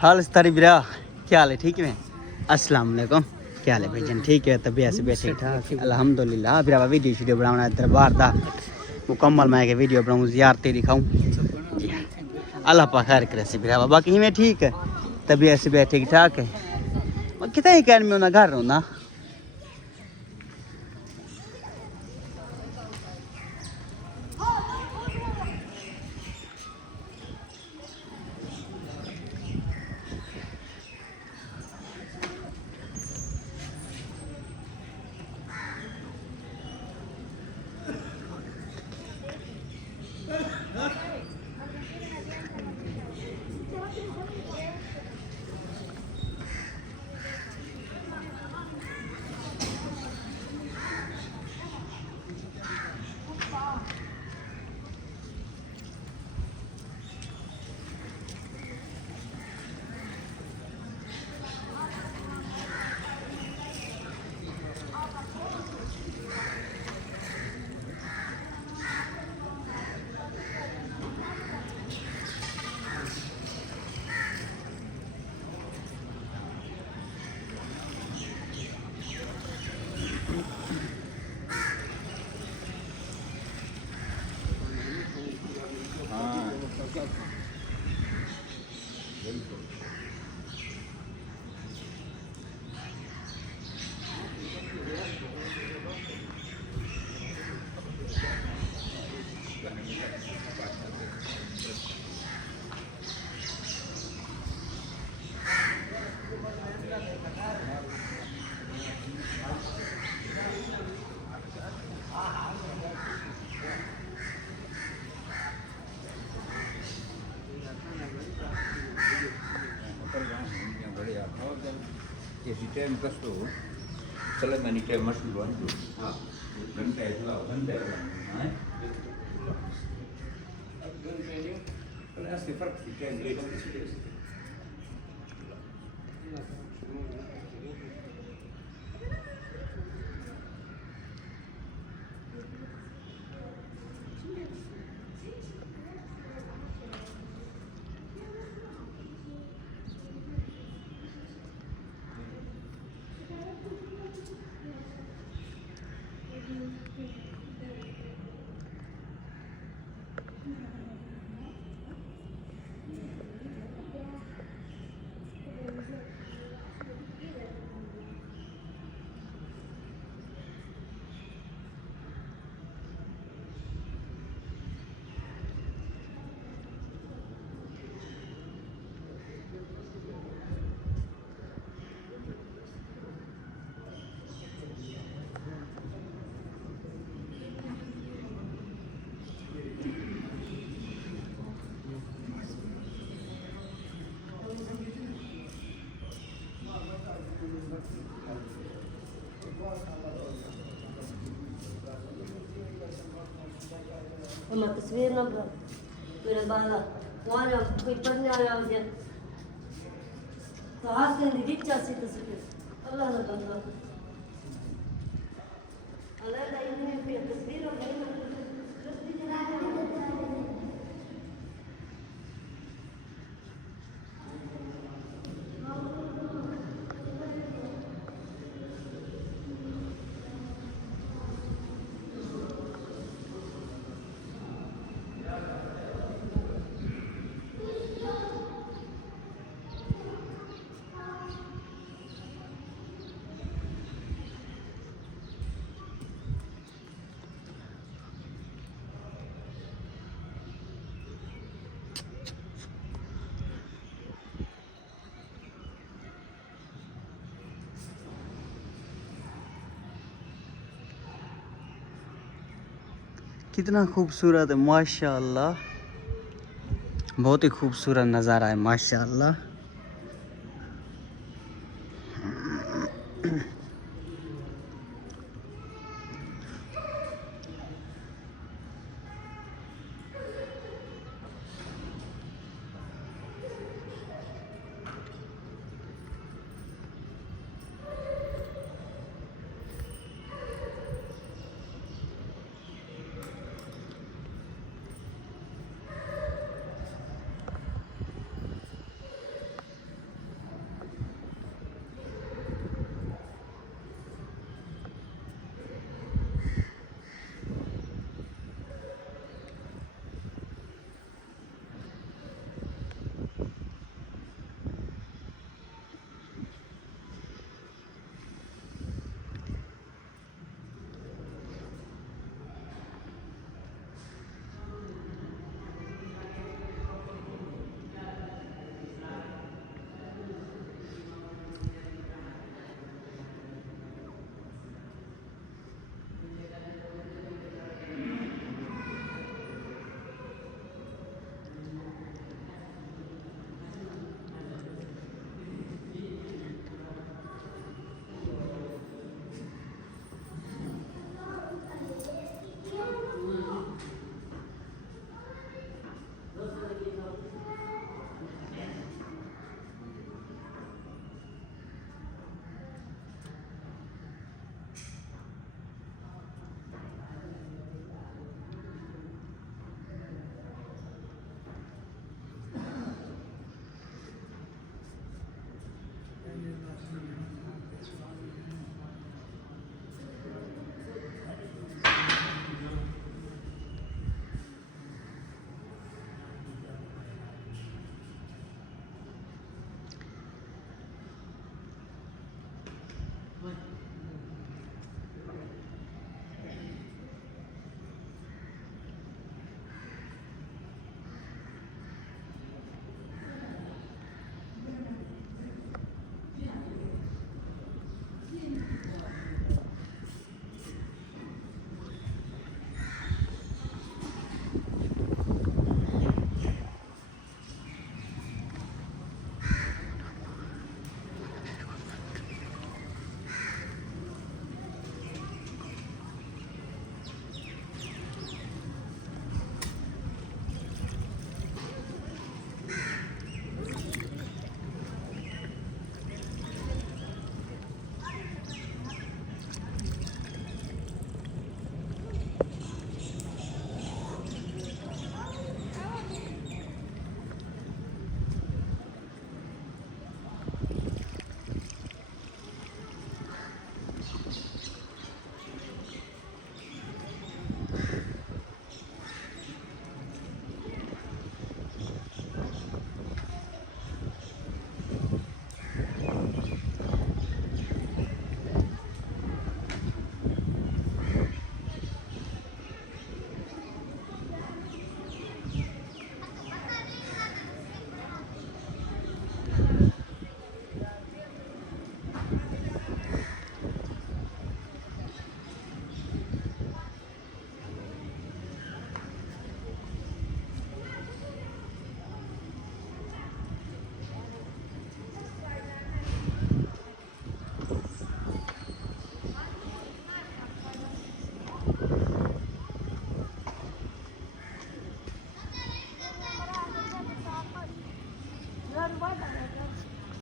हाल तारी बिरा क्या हाल है? ठीक है। अस्सलाम वालेकुम। क्या हाल है भाईजान? ठीक है। तबीयत से ठीक ठाक अल्हम्दुलिल्लाह। बिरा वीडियो बनाना दरबार दा मुकम्मल मैं के वीडियो बनाऊं ज़ियारतें दिखाऊं। अल्लाह पाक खैर करे से बिरा बाकी मैं ठीक है। तबीयत से ठीक ठाक है। कितना ही कहने में ना घर हूं ना Time kasto, selain mani time masuk luar tu, gantai tu lah, gantai tu lah, kalau asli fark sih time late sih. मैं तस्वीर ना बना मेरे बाला वहाँ कोई पढ़ने आया हो गया तो हाथ के अंदर दिख जाती तस्वीर अल्लाह ना बंदा अल्लाह ना इन्हें फिर तस्वीर हो गई कितना खूबसूरत है माशाअल्लाह। बहुत ही खूबसूरत नज़ारा है माशाअल्लाह।